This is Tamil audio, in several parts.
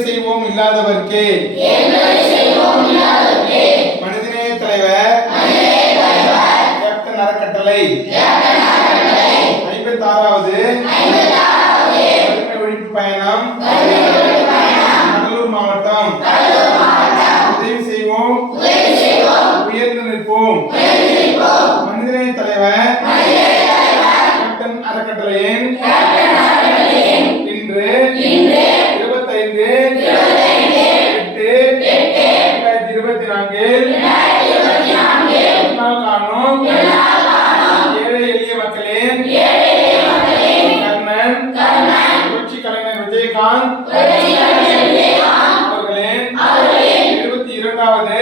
செய்வோம் இல்லாதவர்க்கே. மனிதநேய தலைவர். கேப்டன் அறக்கட்டளை. ஐம்பத்தி ஆறாவது. வறுமை ஒழிப்பு பயணம். கடலூர் மாவட்டம். உதவி செய்வோம். உயர்ந்து நிற்போம். மனிதநேய தலைவர். கேப்டன் அறக்கட்டளையின். விஜயகாந்த் இருபத்தி இரண்டாவது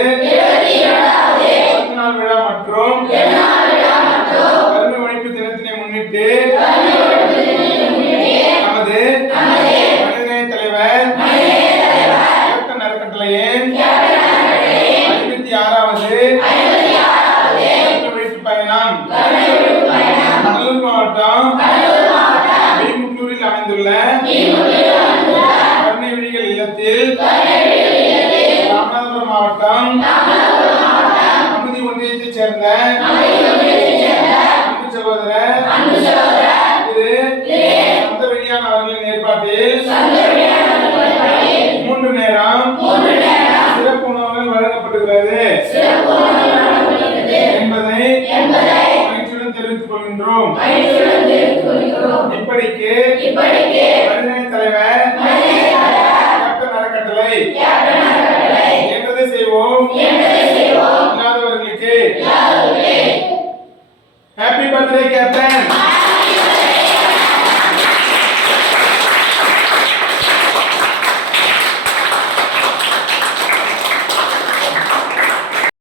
பிறந்தநாள் விழா மற்றும் வறுமை ஒழிப்பு தினத்தினை முன்னிட்டு நமது மனிதநேய தலைவர் கேப்டன் அறக்கட்டளையின் ஐம்பத்தி ஆறாவது ஒழிப்பு பயணம் கடலூர் மாவட்டம் மெய்முட்டூரில் அமைந்துள்ள மாவட்டம். அமுதி ஒன்றியத்தைச் சேர்ந்த அன்பு சகோதரர். திரு சந்த வெளியான் அவர்களின் ஏற்பாட்டில் மூன்று நேரம் சிறப்பு உணவுகள் வழங்கப்படுகிறது என்பதை மகிழ்ச்சியுடன் தெரிவித்துக் கொள்கின்றோம். இப்படிக்கு தலைவர் கேப்டன் அறக்கட்டளை செய்வோம். இல்லாதவர்களுக்கு ஹாப்பி பர்த்டே கேப்டன்